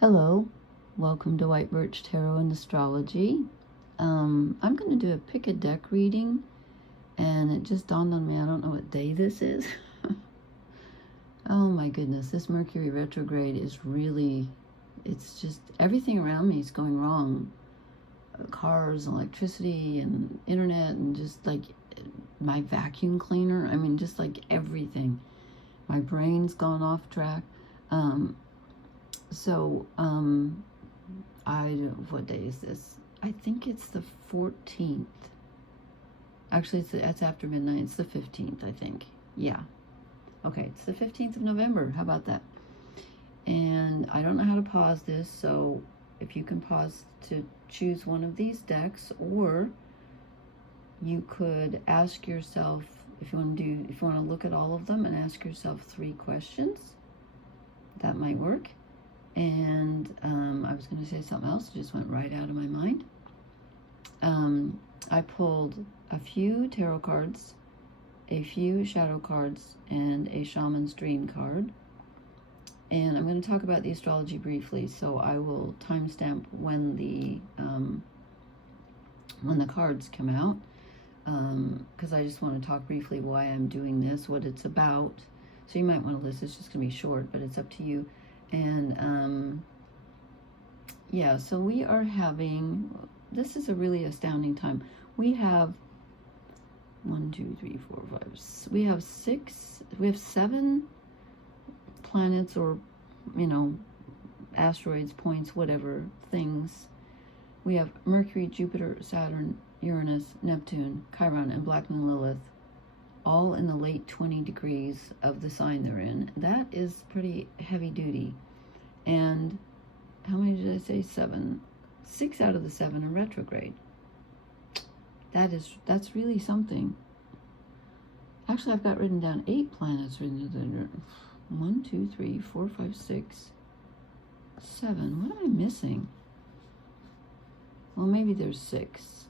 Hello, welcome to White Birch Tarot and Astrology. I'm going to do a pick a deck reading, and it just dawned on me, I don't know what day this is. Oh my goodness, this Mercury retrograde is really, it's just, everything around me is going wrong. Cars, electricity, and internet, and just like my vacuum cleaner. I mean, just like everything. My brain's gone off track. What day is this? I think it's the 14th. Actually, it's after midnight. It's the 15th, I think. Yeah. Okay, it's the 15th of November. How about that? And I don't know how to pause this, so if you can pause to choose one of these decks, or you could ask yourself, if you want to look at all of them and ask yourself 3 questions, that might work. And I was going to say something else, it just went right out of my mind. I pulled a few tarot cards, a few shadow cards, and a shaman's dream card. And I'm going to talk about the astrology briefly, so I will timestamp when the cards come out, because I just want to talk briefly why I'm doing this, what it's about. So you might want to listen. It's just going to be short, but it's up to you. And yeah, so we are having, this is a really astounding time. We have 1, 2, 3, 4, 5, we have 7 planets, or asteroids, points, whatever, things. We have Mercury, Jupiter, Saturn, Uranus, Neptune, Chiron, and Black Moon Lilith, all in the late 20 degrees of the sign they're in. That is pretty heavy duty. And how many did I say? 7. 6 out of the 7 are retrograde. That's really something. Actually, I've got written down 8 planets written down. 1, 2, 3, 4, 5, 6, 7. What am I missing? Well, maybe there's 6.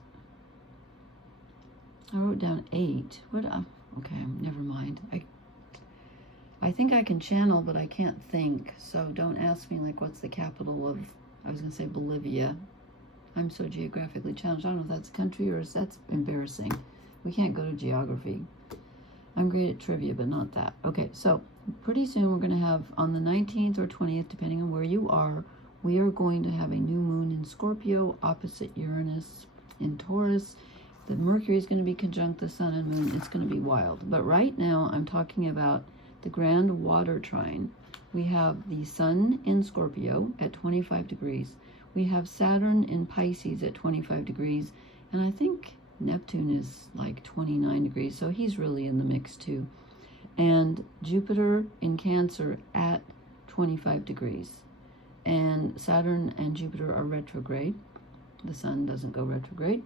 I wrote down 8. Okay, never mind. I think I can channel, but I can't think. So don't ask me, like, what's the capital of, I was going to say Bolivia. I'm so geographically challenged. I don't know if that's a country, or that's embarrassing. We can't go to geography. I'm great at trivia, but not that. Okay, so pretty soon we're going to have, on the 19th or 20th, depending on where you are, we are going to have a new moon in Scorpio opposite Uranus in Taurus. The Mercury is going to be conjunct the sun and moon. It's going to be wild. But right now I'm talking about the grand water trine. We have the sun in Scorpio at 25 degrees. We have Saturn in Pisces at 25 degrees. And I think Neptune is like 29 degrees. So he's really in the mix too. And Jupiter in Cancer at 25 degrees. And Saturn and Jupiter are retrograde. The sun doesn't go retrograde.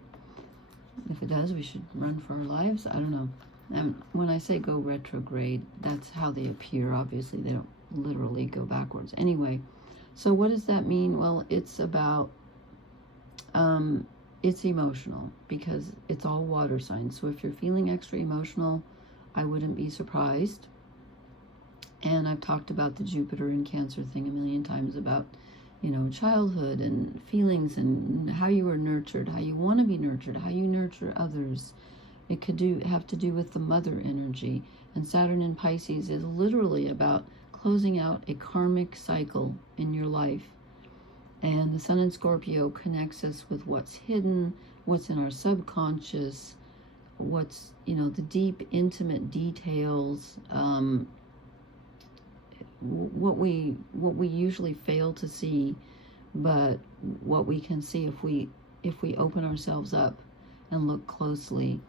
If it does, we should run for our lives. I don't know. When I say go retrograde, that's how they appear. Obviously, they don't literally go backwards. Anyway, so what does that mean? Well, it's about, it's emotional, because it's all water signs. So if you're feeling extra emotional, I wouldn't be surprised. And I've talked about the Jupiter in Cancer thing a million times, about childhood and feelings and how you were nurtured, how you want to be nurtured, how you nurture others. It could have to do with the mother energy. And Saturn in Pisces is literally about closing out a karmic cycle in your life. And the sun in Scorpio connects us with what's hidden, what's in our subconscious, what's, the deep, intimate details, what we usually fail to see, but what we can see if we open ourselves up and look closely.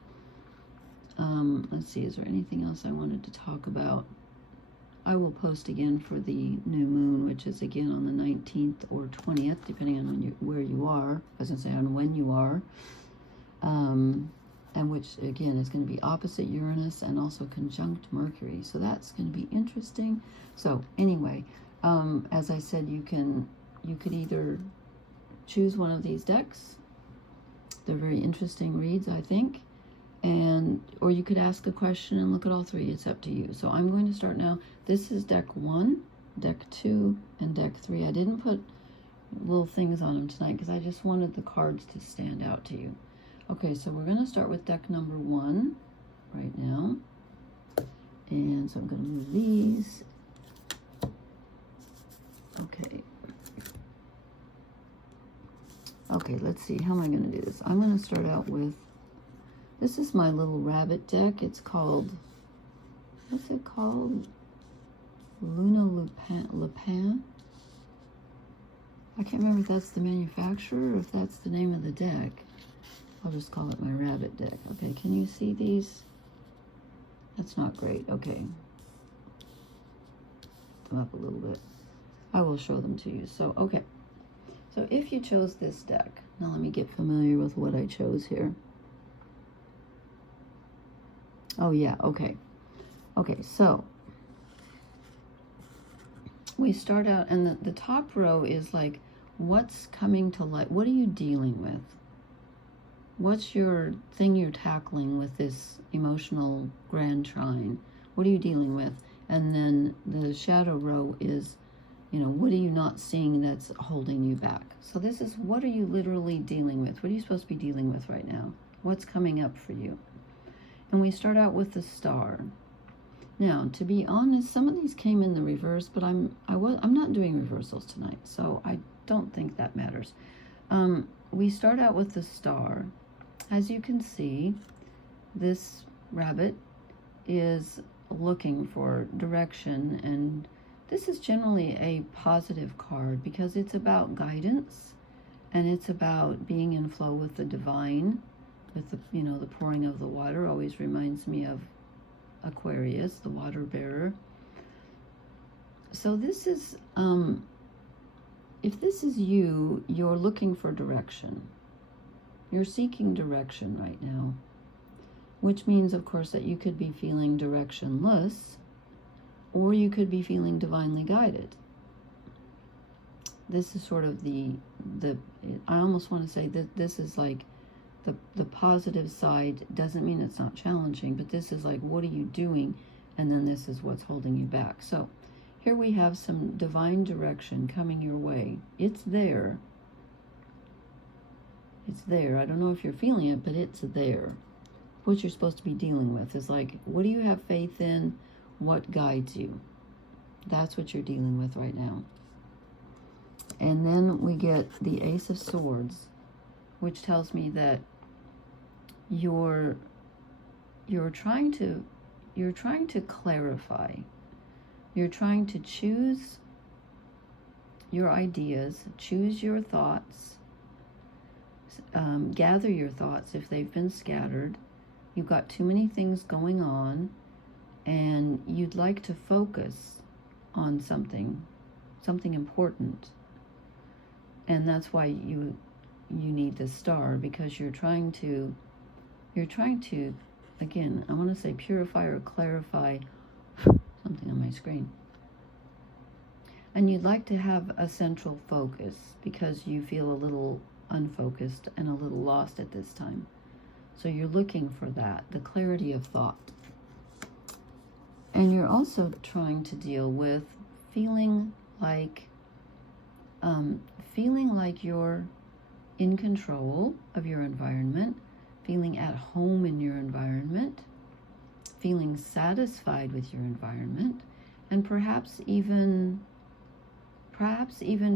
Let's see, is there anything else I wanted to talk about? I will post again for the new moon, which is again on the 19th or 20th, depending on where you are. I was going to say on when you are. And which again is going to be opposite Uranus and also conjunct Mercury. So that's going to be interesting. So anyway, as I said, you could either choose one of these decks. They're very interesting reads, I think. Or you could ask a question and look at all 3. It's up to you. So I'm going to start now. This is deck 1, deck 2, and deck 3. I didn't put little things on them tonight because I just wanted the cards to stand out to you. Okay, so we're going to start with deck number 1 right now. And so I'm going to move these. Okay. Okay, let's see. How am I going to do this? I'm going to start out with, this is my little rabbit deck. It's called, what's it called? Luna Lapin? I can't remember if that's the manufacturer or if that's the name of the deck. I'll just call it my rabbit deck. Okay, can you see these? That's not great. Okay. Come up a little bit. I will show them to you. So, okay. So if you chose this deck, now let me get familiar with what I chose here. Oh yeah, okay. Okay, so we start out, and the top row is like, what's coming to light? What are you dealing with? What's your thing you're tackling with this emotional grand trine? What are you dealing with? And then the shadow row is, you know, what are you not seeing that's holding you back? So this is, what are you literally dealing with? What are you supposed to be dealing with right now? What's coming up for you? And we start out with the star. Now, to be honest, some of these came in the reverse, but I'm not doing reversals tonight, so I don't think that matters. We start out with the star. As you can see, this rabbit is looking for direction, and this is generally a positive card because it's about guidance and it's about being in flow with the divine, with the, you know, the pouring of the water. Always reminds me of Aquarius, the water bearer. So this is, if this is you, you're looking for direction. You're seeking direction right now, which means, of course, that you could be feeling directionless, or you could be feeling divinely guided. This is sort of I almost want to say that this is like the positive side. Doesn't mean it's not challenging, but this is like, what are you doing? And then this is what's holding you back. So here we have some divine direction coming your way. It's there. It's there. I don't know if you're feeling it, but it's there. What you're supposed to be dealing with is like, what do you have faith in? What guides you? That's what you're dealing with right now. And then we get the Ace of Swords, which tells me that you're trying to clarify. You're trying to choose your ideas, choose your thoughts, gather your thoughts if they've been scattered. You've got too many things going on, and you'd like to focus on something important. And that's why you need this star, because you're trying to, again, I want to say purify or clarify something on my screen. And you'd like to have a central focus because you feel a little unfocused and a little lost at this time. So you're looking for that, the clarity of thought. And you're also trying to deal with feeling like you're in control of your environment, feeling at home in your environment, feeling satisfied with your environment, and perhaps even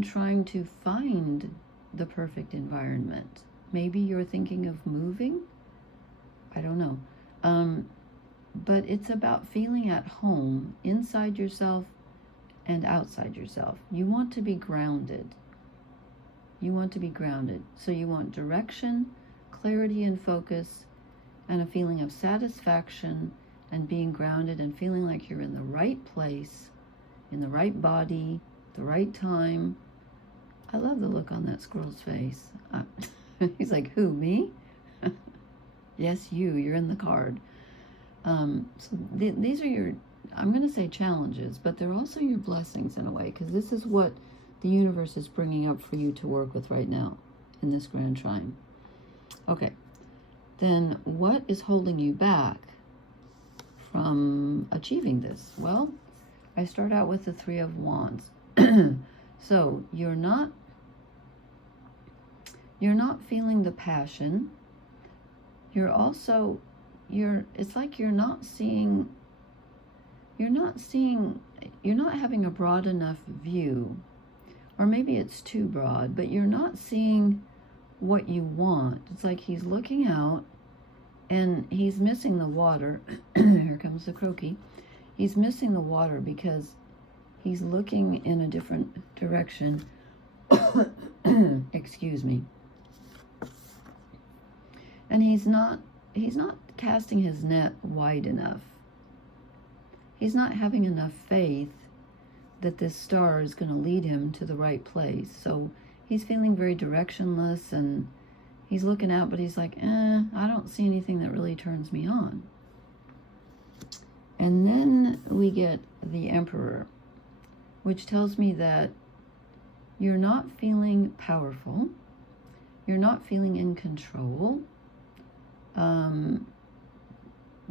trying to find the perfect environment. Maybe you're thinking of moving. I don't know. But it's about feeling at home inside yourself and outside yourself. You want to be grounded. You want to be grounded. So you want direction, clarity and focus, and a feeling of satisfaction and being grounded and feeling like you're in the right place, in the right body, the right time. I love the look on that squirrel's face. He's like, who, me? Yes, you're in the card. So these are your, I'm going to say challenges, but they're also your blessings in a way, because this is what the universe is bringing up for you to work with right now in this grand trine. Okay, then what is holding you back from achieving this? Well, I start out with the Three of Wands. So you're not You're not feeling the passion. You're also, it's like you're not having a broad enough view, or maybe it's too broad, but you're not seeing what you want. It's like he's looking out and he's missing the water. Here comes the croaky. He's missing the water because he's looking in a different direction. Excuse me. And he's not casting his net wide enough. He's not having enough faith that this star is going to lead him to the right place. So he's feeling very directionless, and he's looking out, but he's like, I don't see anything that really turns me on. And then we get the Emperor, which tells me that you're not feeling powerful. You're not feeling in control.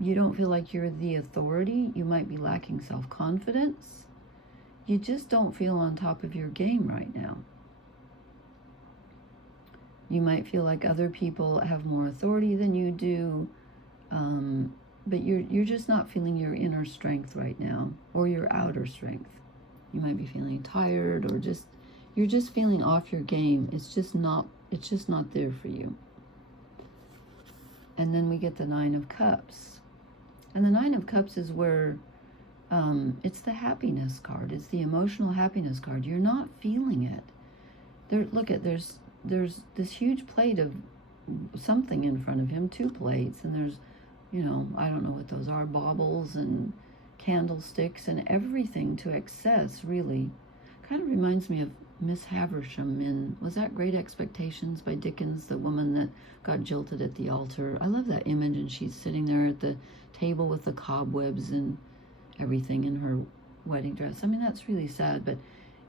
You don't feel like you're the authority. You might be lacking self-confidence. You just don't feel on top of your game right now. You might feel like other people have more authority than you do, but you're just not feeling your inner strength right now, or your outer strength. You might be feeling tired, or you're just feeling off your game. It's just not there for you. And then we get the Nine of Cups. And the Nine of Cups is where it's the happiness card. It's the emotional happiness card. You're not feeling it. There's this huge plate of something in front of him, 2 plates, and there's, I don't know what those are, baubles and candlesticks and everything to excess, really. Kind of reminds me of Miss Havisham in, was that Great Expectations by Dickens, the woman that got jilted at the altar? I love that image, and she's sitting there at the table with the cobwebs and everything in her wedding dress. I mean, that's really sad, but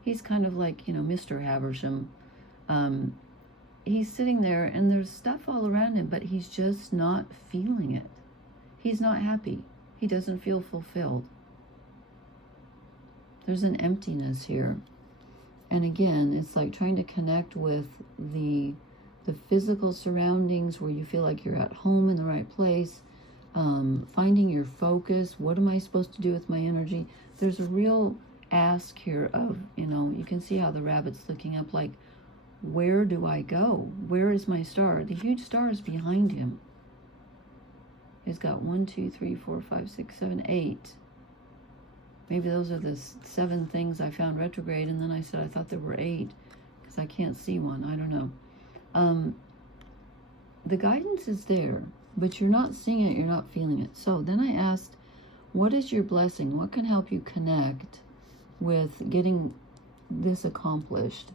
he's kind of like, Mr. Havisham. He's sitting there, and there's stuff all around him, but he's just not feeling it. He's not happy. He doesn't feel fulfilled. There's an emptiness here. And again, it's like trying to connect with the physical surroundings where you feel like you're at home in the right place, finding your focus. What am I supposed to do with my energy? There's a real ask here of, you can see how the rabbit's looking up like, where do I go? Where is my star? The huge star is behind him. He's got 1, 2, 3, 4, 5, 6, 7, 8. Maybe those are the 7 things I found retrograde, and then I said I thought there were 8 because I can't see one. I don't know. The guidance is there, but you're not seeing it, you're not feeling it. So then I asked, what is your blessing? What can help you connect with getting this accomplished?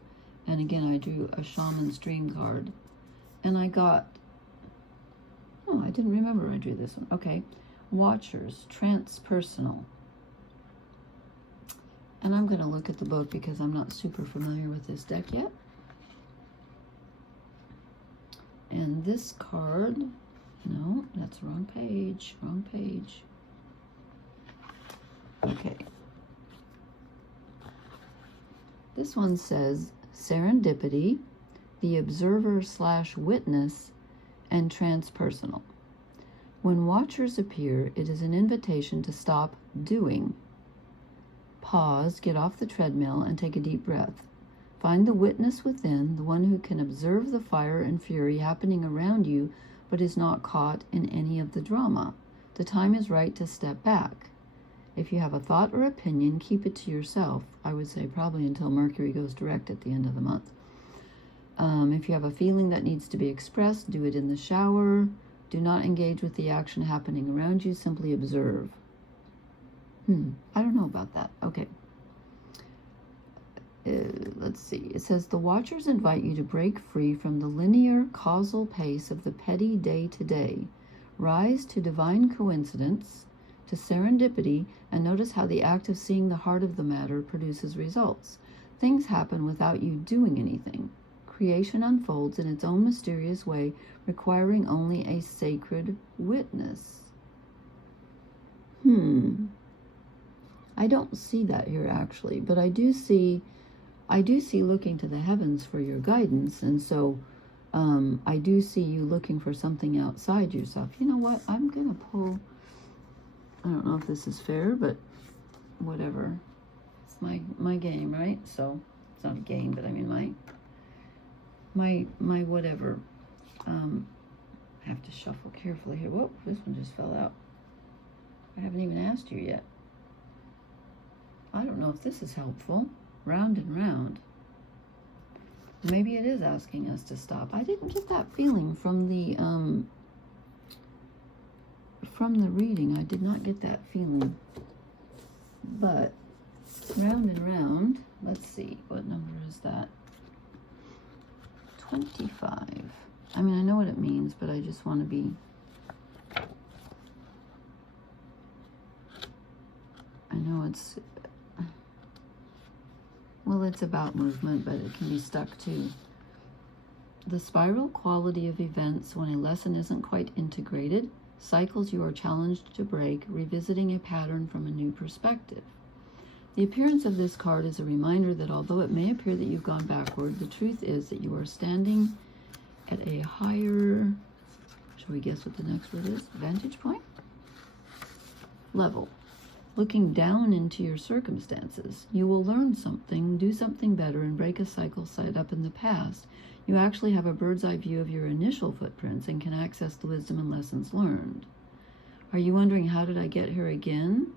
And again, I drew a Shaman's Dream card. And I got, I didn't remember I drew this one. Okay. Watchers, transpersonal. And I'm going to look at the book because I'm not super familiar with this deck yet. And this card, no, that's the wrong page, wrong page. Okay. This one says serendipity, the observer/witness, and transpersonal. When watchers appear, it is an invitation to stop doing. Pause, get off the treadmill, and take a deep breath. Find the witness within, the one who can observe the fire and fury happening around you, but is not caught in any of the drama. The time is right to step back. If you have a thought or opinion, keep it to yourself. I would say probably until Mercury goes direct at the end of the month. If you have a feeling that needs to be expressed, do it in the shower. Do not engage with the action happening around you. Simply observe. I don't know about that. Okay. Let's see. It says, the watchers invite you to break free from the linear causal pace of the petty day-to-day. Rise to divine coincidence, to serendipity, and notice how the act of seeing the heart of the matter produces results. Things happen without you doing anything. Creation unfolds in its own mysterious way, requiring only a sacred witness. I don't see that here actually, but I do see looking to the heavens for your guidance, and so I do see you looking for something outside yourself. You know what? I'm going to pull, I don't know if this is fair, but whatever. It's my game, right? So it's not a game, but I mean my whatever. I have to shuffle carefully here. Whoa, this one just fell out. I haven't even asked you yet. I don't know if this is helpful. Round and round. Maybe it is asking us to stop. I didn't get that feeling from the reading. I did not get that feeling. But round and round, let's see, what number is that? 25. I mean, I know what it means, but I just want to be, I know it's, well, it's about movement, but it can be stuck too. The spiral quality of events when a lesson isn't quite integrated, cycles you are challenged to break, revisiting a pattern from a new perspective. The appearance of this card is a reminder that although it may appear that you've gone backward, the truth is that you are standing at a higher, shall we guess what the next word is? Vantage point? Level. Looking down into your circumstances, you will learn something, do something better, and break a cycle set up in the past. You actually have a bird's eye view of your initial footprints and can access the wisdom and lessons learned. Are you wondering, how did I get here again?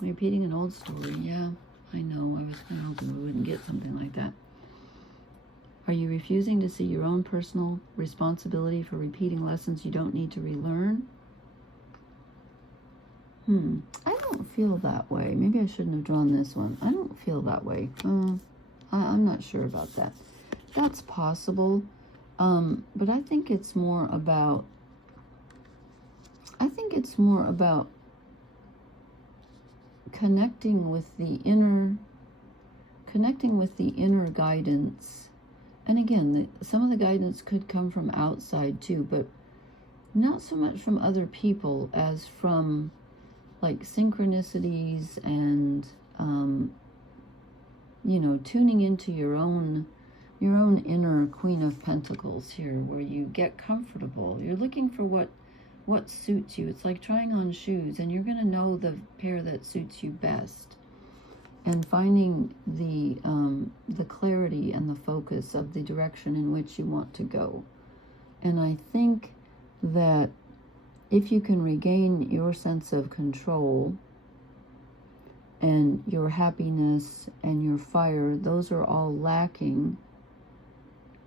Repeating an old story. Yeah, I know. I was kind of hoping we wouldn't get something like that. Are you refusing to see your own personal responsibility for repeating lessons you don't need to relearn? I don't feel that way. Maybe I shouldn't have drawn this one. I don't feel that way. I'm not sure about that. That's possible. But I think it's more about, connecting with the inner guidance. And again, some of the guidance could come from outside too, but not so much from other people as from like synchronicities and, tuning into your own inner Queen of Pentacles here, where you get comfortable. You're looking for what suits you. It's like trying on shoes, and you're going to know the pair that suits you best. And finding the clarity and the focus of the direction in which you want to go. And I think that if you can regain your sense of control and your happiness and your fire, those are all lacking.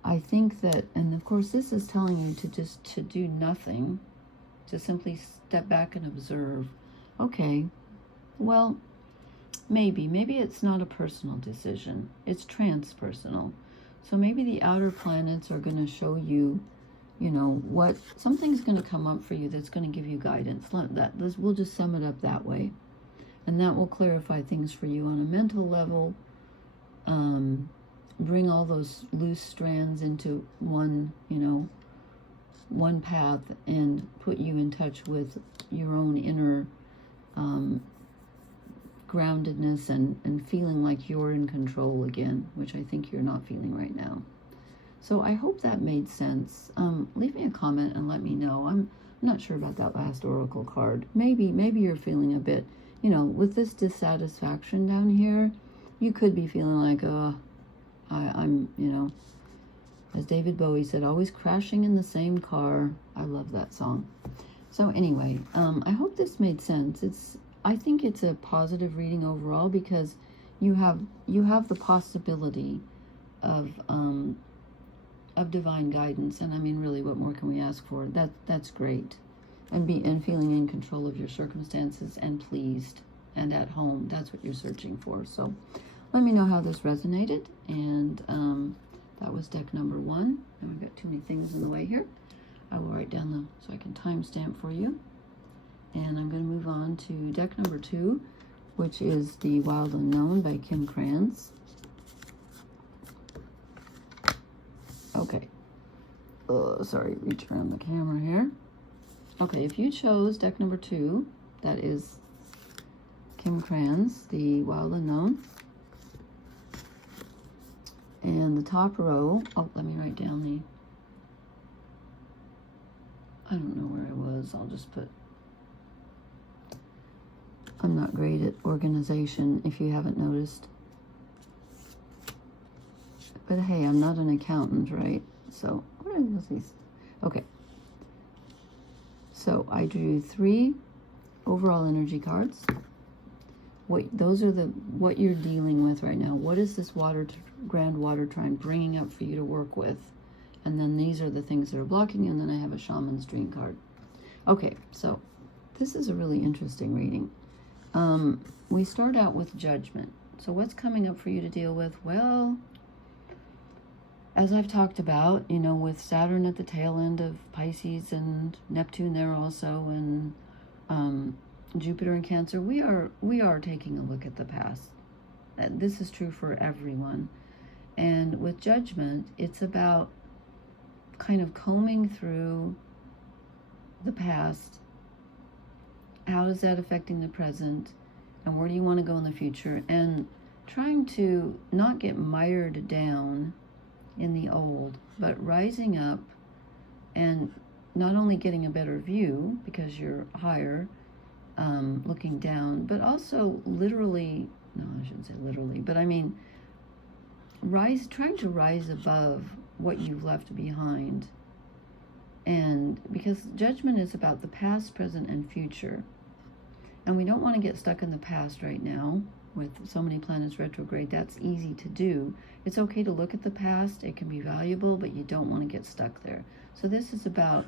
I think that, and of course this is telling you to do nothing, to simply step back and observe. Okay, well, maybe it's not a personal decision. It's transpersonal. So maybe the outer planets are going to show you, what something's going to come up for you that's going to give you guidance. We'll just sum it up that way. And that will clarify things for you on a mental level. Bring all those loose strands into one path and put you in touch with your own inner groundedness and feeling like you're in control again, which I think you're not feeling right now. So I hope that made sense. Leave me a comment and let me know. I'm not sure about that last oracle card. Maybe you're feeling a bit, with this dissatisfaction down here, you could be feeling like, I'm, as David Bowie said, always crashing in the same car. I love that song. So anyway, I hope this made sense. I think it's a positive reading overall, because you have the possibility of divine guidance, and I mean, really, what more can we ask for? That's great, and feeling in control of your circumstances and pleased and at home. That's what you're searching for. So let me know how this resonated, and that was deck number 1. And we've got too many things in the way here. I will write down so I can timestamp for you. And I'm going to move on to deck number 2, which is The Wild Unknown by Kim Kranz. Okay. Sorry, reach around the camera here. Okay, if you chose deck number 2, that is Kim Kranz, The Wild Unknown. And the top row, oh, let me write down the, I don't know where I was. I'll just put, I'm not great at organization, if you haven't noticed. But hey, I'm not an accountant, right? So, what are these? Okay. So, I drew 3 overall energy cards. Those are what you're dealing with right now. What is this grand water trine bringing up for you to work with? And then these are the things that are blocking, and then I have a shaman's dream card. Okay, so this is a really interesting reading. We start out with judgment. So what's coming up for you to deal with? Well, as I've talked about, you know, with Saturn at the tail end of Pisces and Neptune there also, and Jupiter in Cancer, we are taking a look at the past. This is true for everyone. And with judgment, it's about kind of combing through the past. How is that affecting the present? And where do you want to go in the future? And trying to not get mired down in the old, but rising up and not only getting a better view because you're higher, looking down, but also literally, no, I shouldn't say literally, but I mean, trying to rise above what you've left behind. And because judgment is about the past, present, and future. And we don't want to get stuck in the past right now with so many planets retrograde. That's easy to do. It's okay to look at the past. It can be valuable, but you don't want to get stuck there. So this is about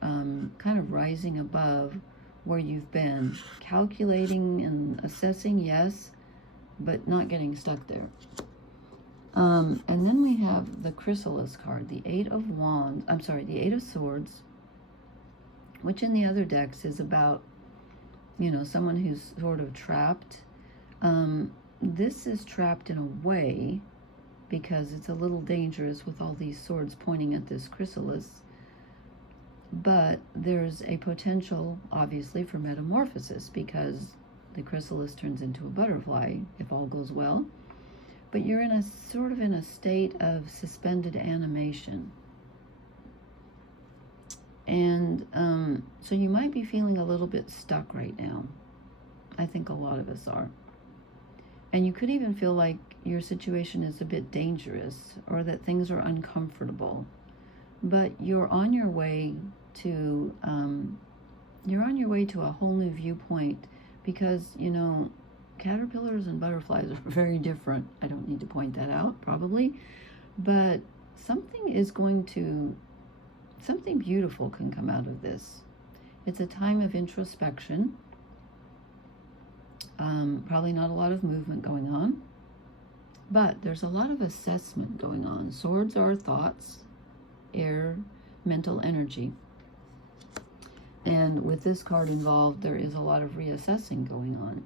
kind of rising above where you've been. Calculating and assessing, yes, but not getting stuck there. And then we have the Chrysalis card, the 8 of Wands, the 8 of Swords, which in the other decks is about, you know, someone who's sort of trapped. This is trapped in a way because it's a little dangerous with all these swords pointing at this chrysalis. But there's a potential, obviously, for metamorphosis because the chrysalis turns into a butterfly if all goes well. But you're in a state of suspended animation. And so you might be feeling a little bit stuck right now. I think a lot of us are. And you could even feel like your situation is a bit dangerous or that things are uncomfortable. But you're on your way to a whole new viewpoint because, you know, caterpillars and butterflies are very different. I don't need to point that out, probably. But something beautiful can come out of this. It's a time of introspection. Probably not a lot of movement going on, but there's a lot of assessment going on. Swords are thoughts, air, mental energy. And with this card involved, there is a lot of reassessing going on.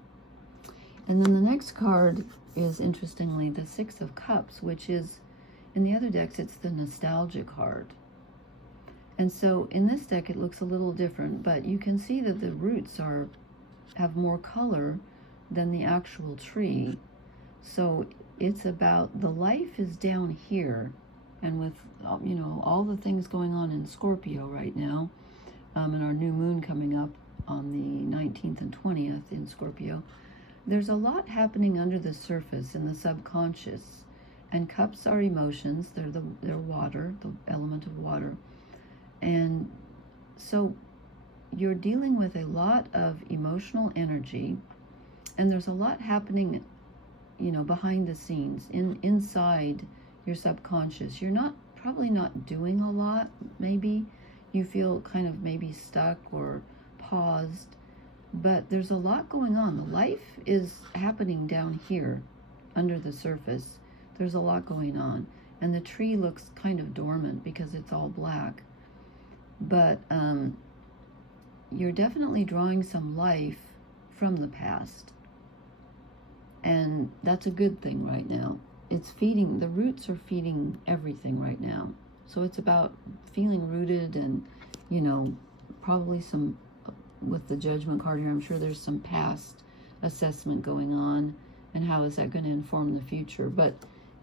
And then the next card is, interestingly, the 6 of Cups, which is, in the other decks, it's the nostalgia card. And so in this deck, it looks a little different, but you can see that the roots have more color than the actual tree. So it's about the life is down here. And with, you know, all the things going on in Scorpio right now, and our new moon coming up on the 19th and 20th in Scorpio, there's a lot happening under the surface in the subconscious. And cups are emotions. They're water, the element of water. And so you're dealing with a lot of emotional energy, and there's a lot happening, you know, behind the scenes, inside your subconscious. You're probably not doing a lot, maybe. You feel kind of maybe stuck or paused, but there's a lot going on. The life is happening down here under the surface. There's a lot going on. And the tree looks kind of dormant because it's all black. But you're definitely drawing some life from the past. And that's a good thing right now. The roots are feeding everything right now. So it's about feeling rooted and, you know, probably some, with the judgment card here, I'm sure there's some past assessment going on and how is that going to inform the future. But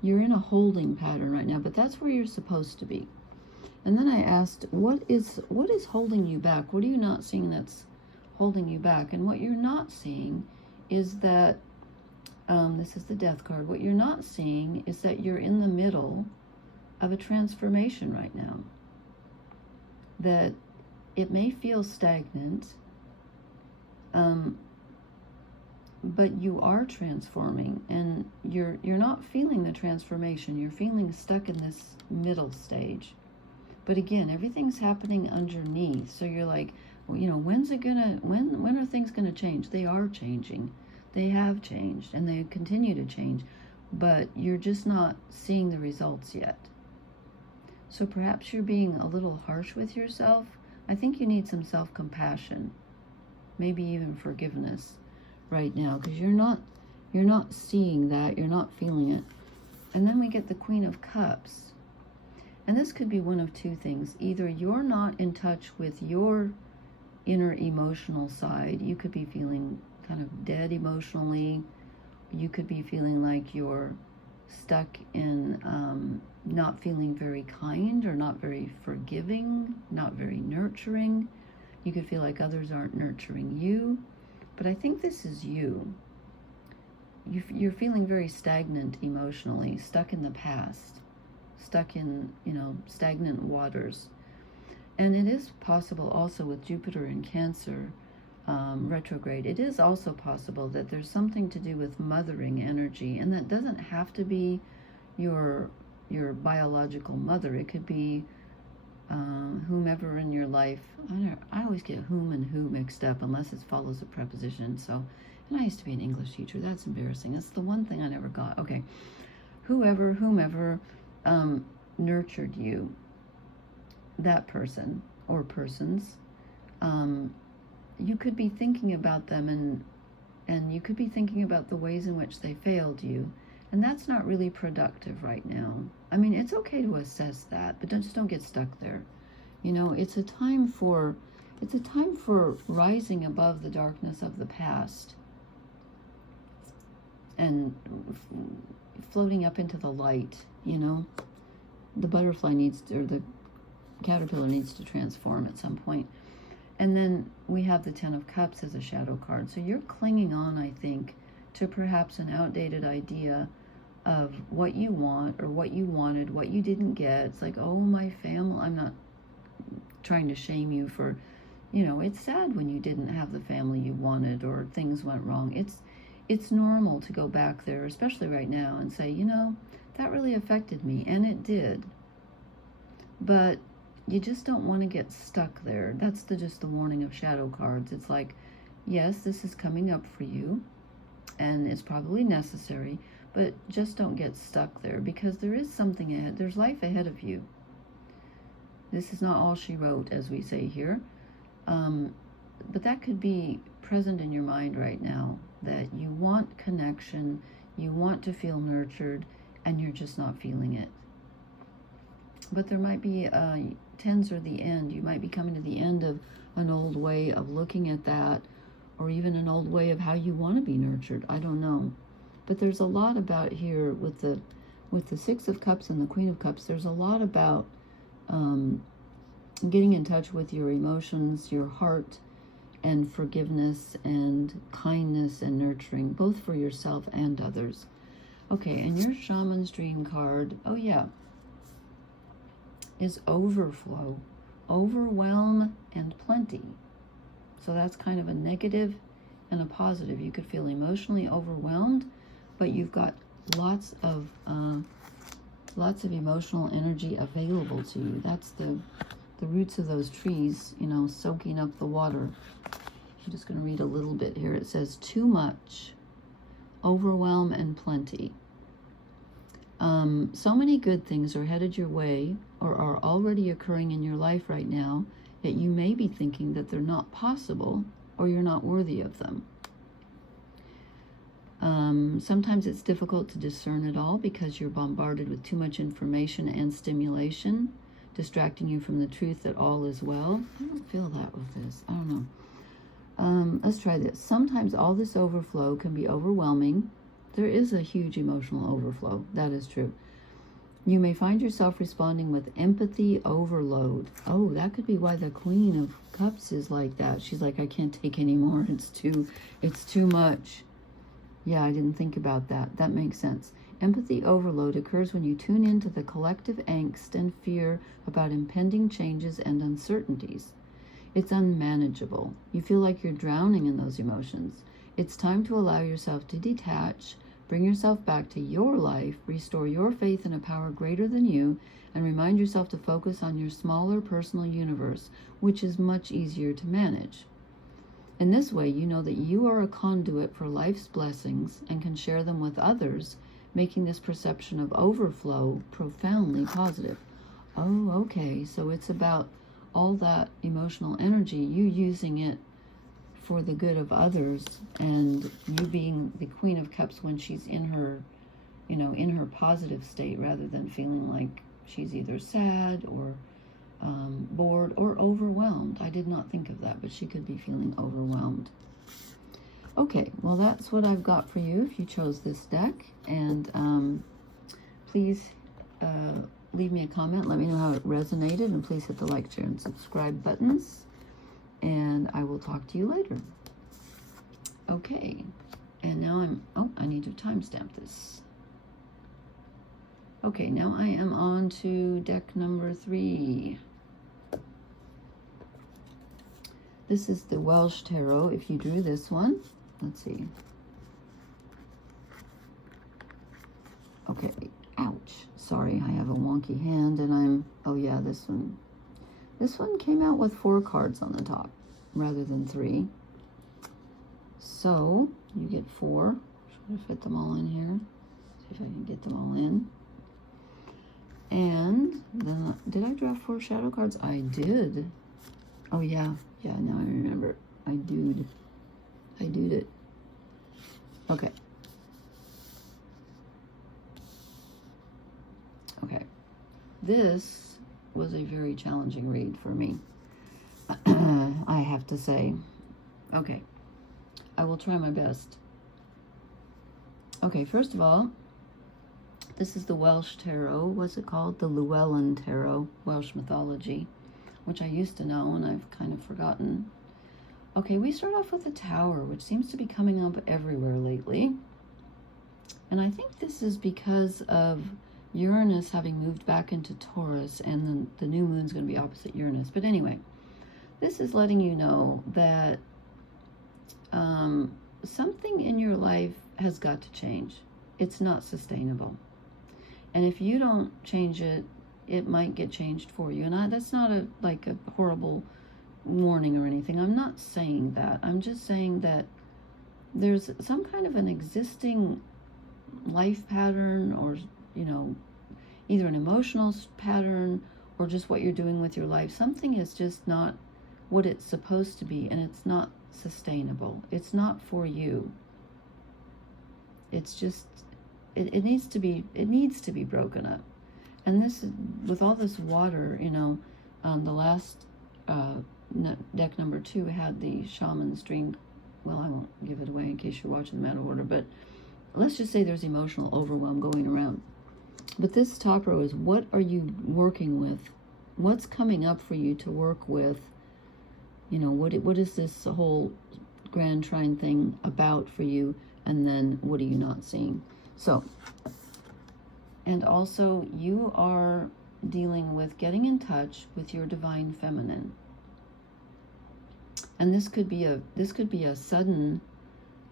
You're in a holding pattern right now, but that's where you're supposed to be. And then I asked, what is holding you back? What are you not seeing that's holding you back? And what you're not seeing is that, this is the Death card. What you're not seeing is that you're in the middle of a transformation right now. That it may feel stagnant, but you are transforming, and you're not feeling the transformation. You're feeling stuck in this middle stage. But again, everything's happening underneath. So you're like, well, you know, when are things gonna change? They are changing. They have changed, and they continue to change, but you're just not seeing the results yet. So perhaps you're being a little harsh with yourself. I think you need some self-compassion, maybe even forgiveness right now, because you're not seeing that, you're not feeling it. And then we get the Queen of Cups. And this could be one of two things. Either you're not in touch with your inner emotional side. You could be feeling kind of dead emotionally. You could be feeling like you're stuck in not feeling very kind, or not very forgiving, not very nurturing. You could feel like others aren't nurturing you. But I think this is you. You're feeling very stagnant emotionally, stuck in the past, stuck in, stagnant waters. And it is possible also with Jupiter in Cancer retrograde, it is also possible that there's something to do with mothering energy, and that doesn't have to be your biological mother. It could be whomever in your life. I always get whom and who mixed up unless it follows a preposition. So, and I used to be an English teacher. That's embarrassing. That's the one thing I never got. Okay, whomever nurtured you, that person or persons, you could be thinking about them, and you could be thinking about the ways in which they failed you, and that's not really productive right now. I mean, it's okay to assess that, but just don't get stuck there. It's a time for rising above the darkness of the past and floating up into the light. The butterfly or the caterpillar needs to transform at some point. And then we have the Ten of Cups as a shadow card. So you're clinging on, I think, to perhaps an outdated idea of what you want or what you wanted, what you didn't get. It's like, oh, my family. I'm not trying to shame you for, it's sad when you didn't have the family you wanted or things went wrong. It's normal to go back there, especially right now, and say, that really affected me, and it did. But you just don't want to get stuck there. That's just the warning of shadow cards. It's like, yes, this is coming up for you, and it's probably necessary, but just don't get stuck there, because there is something ahead. There's life ahead of you. This is not all she wrote, as we say here. But that could be present in your mind right now, that you want connection, you want to feel nurtured, and you're just not feeling it. But there might be tens or the end. You might be coming to the end of an old way of looking at that, or even an old way of how you want to be nurtured. I don't know. But there's a lot about here with the Six of Cups and the Queen of Cups. There's a lot about getting in touch with your emotions, your heart, and forgiveness and kindness and nurturing, both for yourself and others. Okay, and your Shaman's Dream card, oh yeah, is overflow, overwhelm, and plenty. So that's kind of a negative and a positive. You could feel emotionally overwhelmed, but you've got lots of emotional energy available to you. That's the roots of those trees, soaking up the water. I'm just going to read a little bit here. It says, too much, overwhelm, and plenty. So many good things are headed your way or are already occurring in your life right now, yet you may be thinking that they're not possible or you're not worthy of them. Sometimes it's difficult to discern it all because you're bombarded with too much information and stimulation, distracting you from the truth that all is well. I don't feel that with this. I don't know. Let's try this. Sometimes all this overflow can be overwhelming, There is a huge emotional overflow. That is true. You may find yourself responding with empathy overload. Oh, that could be why the Queen of Cups is like that. She's like, I can't take anymore. It's too much. Yeah, I didn't think about that. That makes sense. Empathy overload occurs when you tune into the collective angst and fear about impending changes and uncertainties. It's unmanageable. You feel like you're drowning in those emotions. It's time to allow yourself to detach, bring yourself back to your life, restore your faith in a power greater than you, and remind yourself to focus on your smaller personal universe, which is much easier to manage. In this way, you know that you are a conduit for life's blessings and can share them with others, making this perception of overflow profoundly positive. Oh, okay, so it's about all that emotional energy, you using it for the good of others, and you being the Queen of Cups when she's in her, in her positive state, rather than feeling like she's either sad or bored or overwhelmed. I did not think of that, but she could be feeling overwhelmed. Okay, well, that's what I've got for you if you chose this deck. And please leave me a comment. Let me know how it resonated. And please hit the like, share, and subscribe buttons. And I will talk to you later. Okay, and now I need to timestamp this. Okay, now I am on to deck number 3. This is the Welsh Tarot. If you drew this one, let's see. Okay, ouch. Sorry, I have a wonky hand and oh yeah, this one. This one came out with 4 cards on the top rather than 3. So you get 4. Should I fit them all in here? See if I can get them all in. And then, did I draw 4 shadow cards? I did. Oh yeah, now I remember. I did it. Okay. This was a very challenging read for me. I have to say. Okay. I will try my best. Okay, first of all, this is the Welsh Tarot. What's it called? The Llewellyn Tarot, Welsh mythology, which I used to know and I've kind of forgotten. Okay, we start off with the Tower, which seems to be coming up everywhere lately. And I think this is because of Uranus having moved back into Taurus, and then the new moon's going to be opposite Uranus. But anyway, this is letting you know that something in your life has got to change. It's not sustainable. And if you don't change it, it might get changed for you. And that's not a horrible warning or anything. I'm not saying that. I'm just saying that there's some kind of an existing life pattern, or either an emotional pattern or just what you're doing with your life. Something is just not what it's supposed to be, and it's not sustainable. It's not for you. It's just it needs to be broken up. And this, with all this water, the last deck number 2 had the Shaman's Dream. Well, I won't give it away in case you're watching them out of order, but let's just say there's emotional overwhelm going around. But this top row is, what are you working with? What's coming up for you to work with? What is this whole Grand Trine thing about for you? And then what are you not seeing? So, and also you are dealing with getting in touch with your divine feminine. And this could be a sudden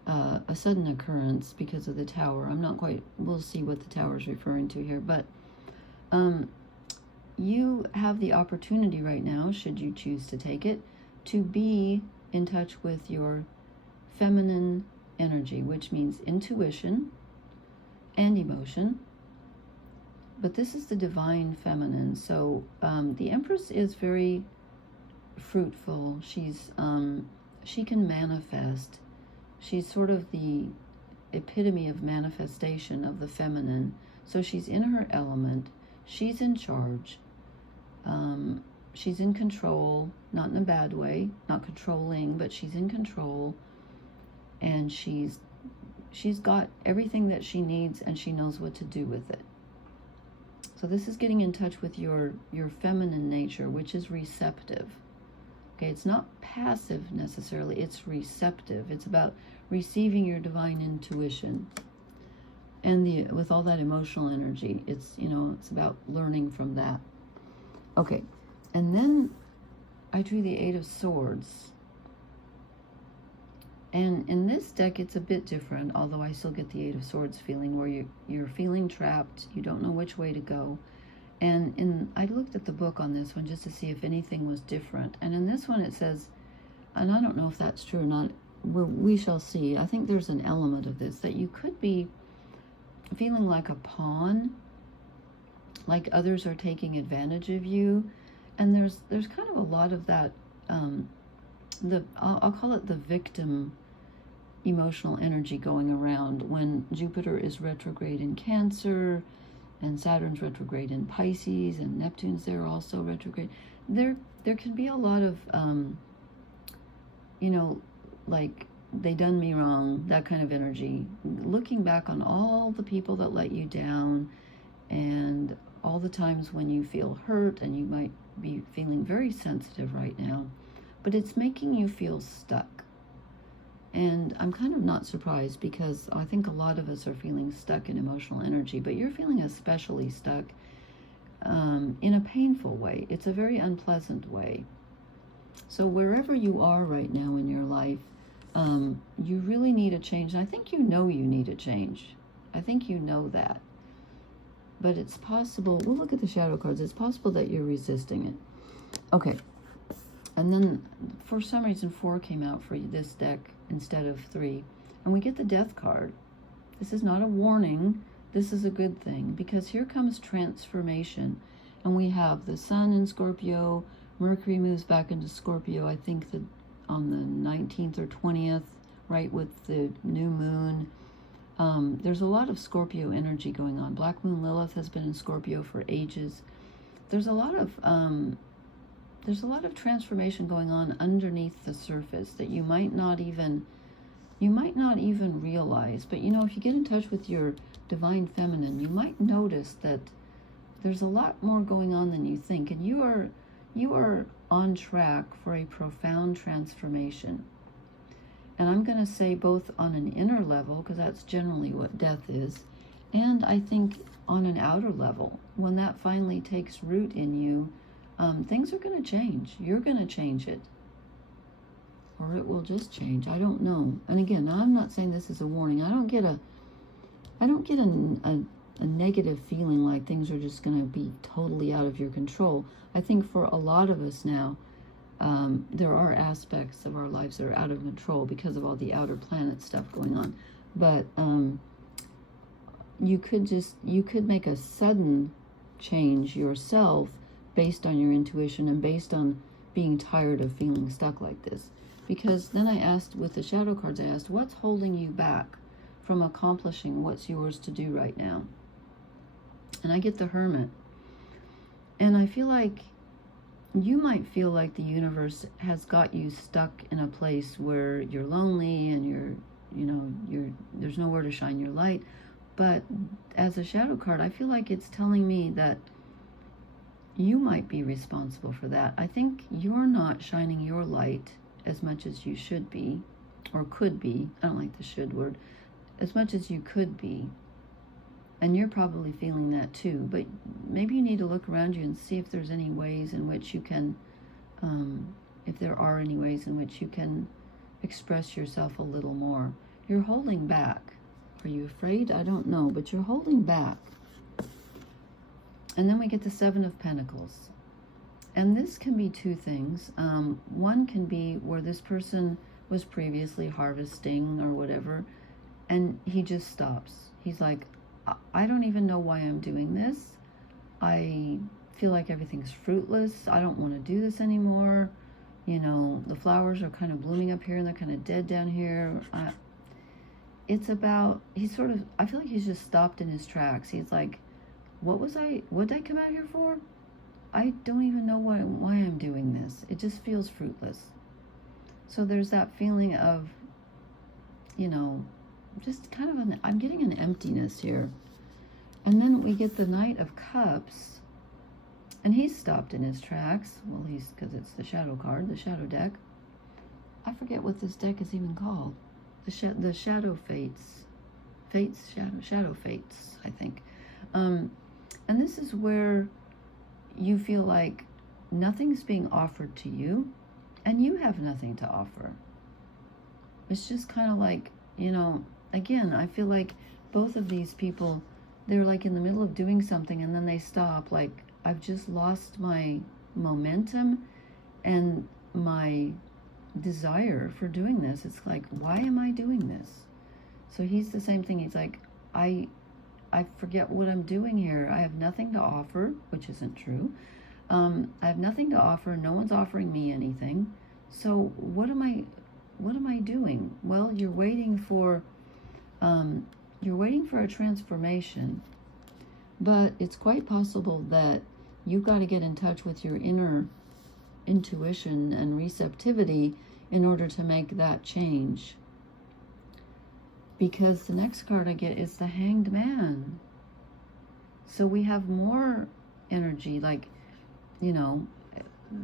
occurrence because of the Tower. I'm not quite, we'll see what the Tower is referring to here, but you have the opportunity right now, should you choose to take it, to be in touch with your feminine energy, which means intuition and emotion. But this is the divine feminine. So the Empress is very fruitful. She can manifest. She's sort of the epitome of manifestation of the feminine. So she's in her element. She's in charge. She's in control, not in a bad way, not controlling, but she's in control. And she's she's got everything that she needs and she knows what to do with it. So this is getting in touch with your feminine nature, which is receptive. Okay, it's not passive necessarily, it's receptive. It's about receiving your divine intuition. And with all that emotional energy, it's, it's about learning from that. Okay, and then I drew the Eight of Swords. And in this deck, it's a bit different, although I still get the Eight of Swords feeling where you're feeling trapped, you don't know which way to go. And I looked at the book on this one just to see if anything was different. And in this one it says, and I don't know if that's true or not, we shall see. I think there's an element of this, that you could be feeling like a pawn, like others are taking advantage of you. And there's kind of a lot of that, I'll call it the victim emotional energy going around when Jupiter is retrograde in Cancer and Saturn's retrograde in Pisces and Neptune's there also retrograde. There can be a lot of, like they done me wrong, that kind of energy. Looking back on all the people that let you down and all the times when you feel hurt, and you might be feeling very sensitive right now, but it's making you feel stuck. And I'm kind of not surprised, because I think a lot of us are feeling stuck in emotional energy, but you're feeling especially stuck in a painful way. It's a very unpleasant way. So wherever you are right now in your life, you really need a change. And I think you need a change. I think you know that. But it's possible, we'll look at the shadow cards, it's possible that you're resisting it. Okay. And then for some reason 4 came out for this deck instead of 3. And we get the Death card. This is not a warning. This is a good thing, because here comes transformation. And we have the Sun in Scorpio. Mercury moves back into Scorpio, I think that on the 19th or 20th, right, with the new moon. There's a lot of Scorpio energy going on. Black Moon Lilith has been in Scorpio for ages. There's a lot of transformation going on underneath the surface that you might not even realize. But if you get in touch with your divine feminine, you might notice that there's a lot more going on than you think, and you are on track for a profound transformation. And I'm going to say both on an inner level, because that's generally what death is, and I think on an outer level, when that finally takes root in you, things are going to change. You're going to change it. Or it will just change. I don't know. And again, I'm not saying this is a warning. I don't get a negative feeling like things are just going to be totally out of your control. I think for a lot of us now, there are aspects of our lives that are out of control because of all the outer planet stuff going on. But you could make a sudden change yourself based on your intuition and based on being tired of feeling stuck like this. Because then I asked, with the shadow cards, I asked, what's holding you back from accomplishing what's yours to do right now? And I get the Hermit. And I feel like you might feel like the universe has got you stuck in a place where you're lonely and there's nowhere to shine your light. But as a shadow card, I feel like it's telling me that you might be responsible for that. I think you're not shining your light as much as you should be, or could be. I don't like the should word. As much as you could be. And you're probably feeling that too. But maybe you need to look around you and see if there's any ways in which you can, if there are any ways in which you can express yourself a little more. You're holding back. Are you afraid? I don't know, but you're holding back. And then we get the Seven of Pentacles. And this can be two things. One can be where this person was previously harvesting or whatever, and he just stops. He's like, I don't even know why I'm doing this. I feel like everything's fruitless. I don't want to do this anymore. The flowers are kind of blooming up here and they're kind of dead down here. It's about, I feel like he's just stopped in his tracks. He's like, what did I come out here for? I don't even know why I'm doing this. It just feels fruitless. So there's that feeling of, just kind of I'm getting an emptiness here. And then we get the Knight of Cups, and he's stopped in his tracks. Well, because it's the shadow card, the shadow deck. I forget what this deck is even called. The Shadow Fates. Shadow Fates, I think. And this is where you feel like nothing's being offered to you, and you have nothing to offer. It's just kind of like, again, I feel like both of these people, they're like in the middle of doing something and then they stop. Like, I've just lost my momentum and my desire for doing this. It's like, why am I doing this? So he's the same thing. He's like, I forget what I'm doing here. I have nothing to offer, which isn't true. I have nothing to offer. No one's offering me anything. So what am I doing? Well, you're waiting for a transformation, but it's quite possible that you've got to get in touch with your inner intuition and receptivity in order to make that change. Because the next card I get is the Hanged Man. So we have more energy, like,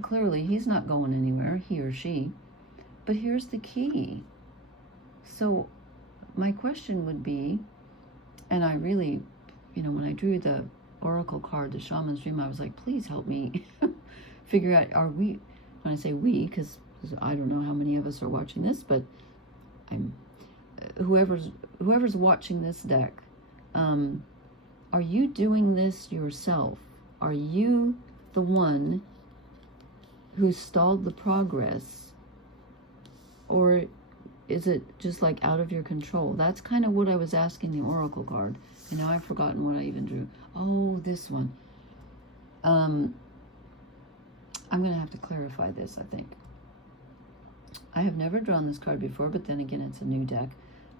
clearly he's not going anywhere, he or she. But here's the key. So my question would be, and I really, when I drew the Oracle card, the Shaman's Dream, I was like, please help me figure out, when I say we, because I don't know how many of us are watching this, but whoever's watching this deck, are you doing this yourself? Are you the one who stalled the progress? Or is it just like out of your control? That's kind of what I was asking the Oracle card. And now I've forgotten what I even drew. Oh, this one. I'm going to have to clarify this, I think. I have never drawn this card before, but then again, it's a new deck.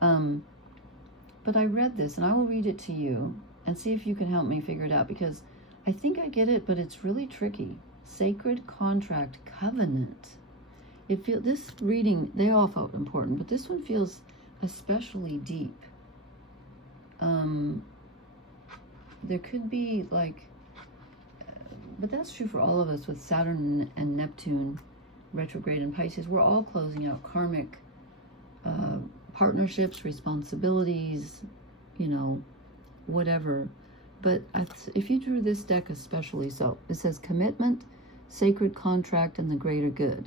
But I read this, and I will read it to you and see if you can help me figure it out, because I think I get it, but it's really tricky. Sacred Contract Covenant. This reading, they all felt important, but this one feels especially deep. There could be but that's true for all of us with Saturn and Neptune retrograde in Pisces. We're all closing out karmic partnerships, responsibilities, whatever. But if you drew this deck especially, so it says commitment, sacred contract, and the greater good.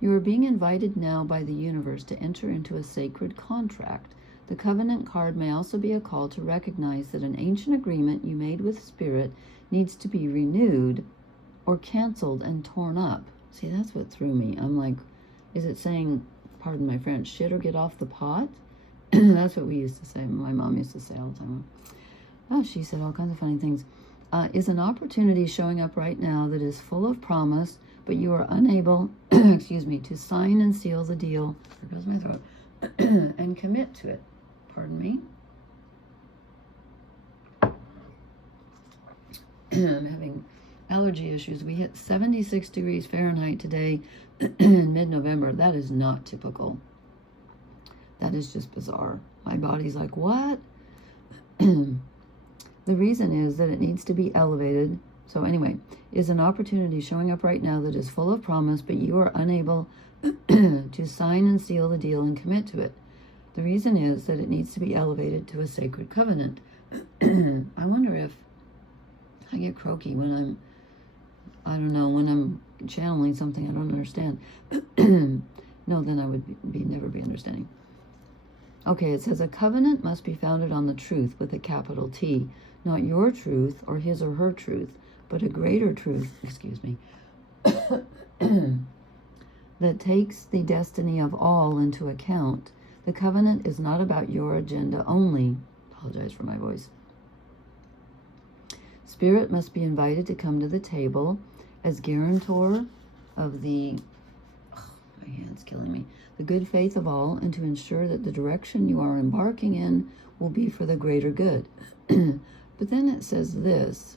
You are being invited now by the universe to enter into a sacred contract. The covenant card may also be a call to recognize that an ancient agreement you made with Spirit needs to be renewed or canceled and torn up. See, that's what threw me. I'm like, is it saying, pardon my French, shit or get off the pot? That's what we used to say. My mom used to say all the time. Oh, she said all kinds of funny things. Is an opportunity showing up right now that is full of promise, but you are unable, excuse me, to sign and seal the deal, there goes my throat, and commit to it. Pardon me. I'm having allergy issues. We hit 76 degrees Fahrenheit today in mid-November. That is not typical. That is just bizarre. My body's like, what? The reason is that it needs to be elevated. So anyway, is an opportunity showing up right now that is full of promise, but you are unable to sign and seal the deal and commit to it. The reason is that it needs to be elevated to a sacred covenant. I wonder if I get croaky when when I'm channeling something I don't understand. No, then I would never be understanding. Okay, it says a covenant must be founded on the truth with a capital T, not your truth or his or her truth, but a greater truth, that takes the destiny of all into account. The covenant is not about your agenda only. Apologize for my voice. Spirit must be invited to come to the table as guarantor of the, my hand's killing me, the good faith of all, and to ensure that the direction you are embarking in will be for the greater good. But then it says this.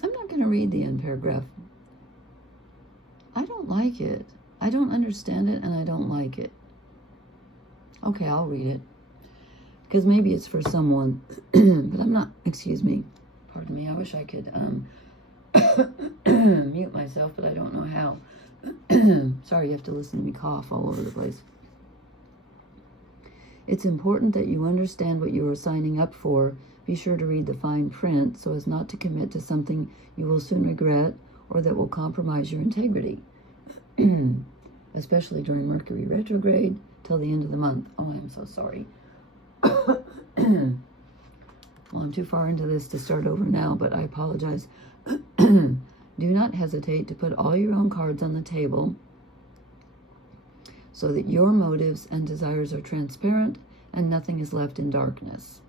I'm not going to read the end paragraph. I don't like it. I don't understand it, and I don't like it. Okay, I'll read it. Because maybe it's for someone, but I'm not, excuse me, pardon me, I wish I could mute myself, but I don't know how. Sorry, you have to listen to me cough all over the place. It's important that you understand what you are signing up for. Be sure to read the fine print so as not to commit to something you will soon regret or that will compromise your integrity, especially during Mercury retrograde till the end of the month. Oh, I'm so sorry. Well, I'm too far into this to start over now, but I apologize. Do not hesitate to put all your own cards on the table so that your motives and desires are transparent and nothing is left in darkness.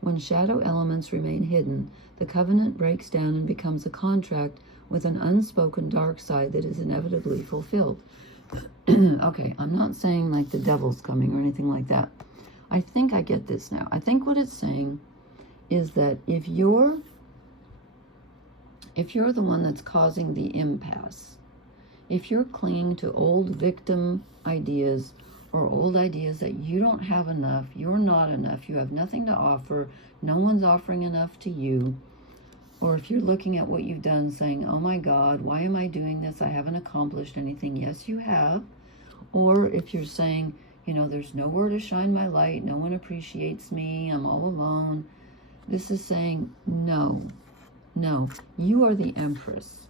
When shadow elements remain hidden, the covenant breaks down and becomes a contract with an unspoken dark side that is inevitably fulfilled. Okay, I'm not saying like the devil's coming or anything like that. I think I get this now. I think what it's saying is that if you're the one that's causing the impasse, if you're clinging to old victim ideas or old ideas that you don't have enough, you're not enough, you have nothing to offer, no one's offering enough to you, or if you're looking at what you've done saying, oh my God, why am I doing this? I haven't accomplished anything. Yes, you have. Or if you're saying, you know, there's nowhere to shine my light, no one appreciates me, I'm all alone. This is saying, no, you are the Empress.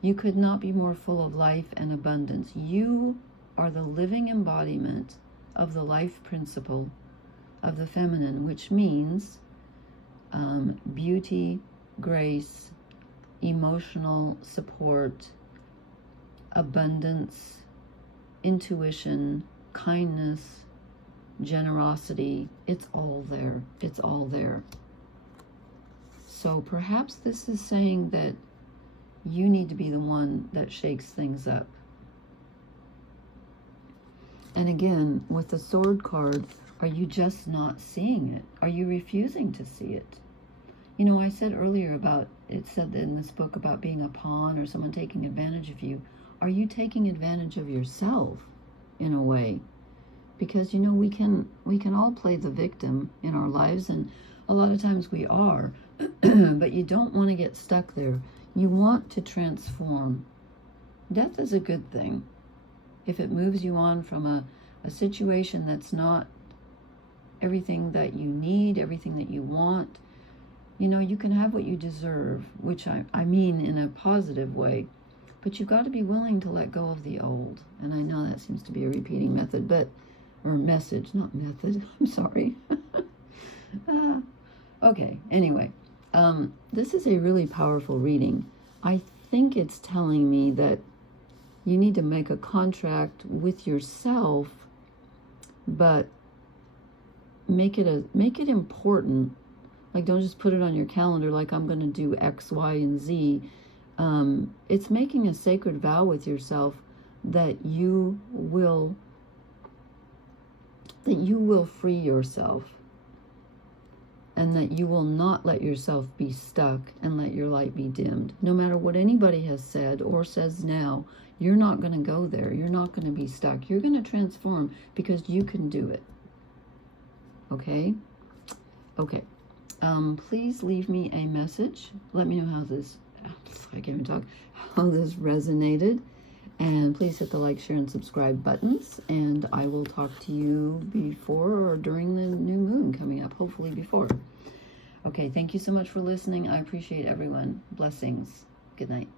You could not be more full of life and abundance. You are the living embodiment of the life principle of the feminine, which means beauty, grace, emotional support, abundance, intuition, kindness, generosity. It's all there. It's all there. So perhaps this is saying that you need to be the one that shakes things up. And again, with the Sword card, are you just not seeing it? Are you refusing to see it? You know, I said earlier about, it said in this book about being a pawn or someone taking advantage of you. Are you taking advantage of yourself in a way? Because, you know, we can all play the victim in our lives, and a lot of times we are, but you don't want to get stuck there. You want to transform. Death is a good thing. If it moves you on from a situation that's not everything that you need, everything that you want, you know, you can have what you deserve, which I mean in a positive way, but you've got to be willing to let go of the old. And I know that seems to be a repeating method, or message, not method, I'm sorry. Okay, anyway, this is a really powerful reading. I think it's telling me that you need to make a contract with yourself, but make it important. Like, don't just put it on your calendar like I'm going to do X, Y, and Z. It's making a sacred vow with yourself that you will free yourself, and that you will not let yourself be stuck and let your light be dimmed. No matter what anybody has said or says now, you're not going to go there. You're not going to be stuck. You're going to transform because you can do it. Okay? Okay. Please leave me a message. Let me know how this, I can't even talk, how this resonated. And please hit the like, share, and subscribe buttons. And I will talk to you before or during the new moon coming up, hopefully before. Okay, thank you so much for listening. I appreciate everyone. Blessings. Good night.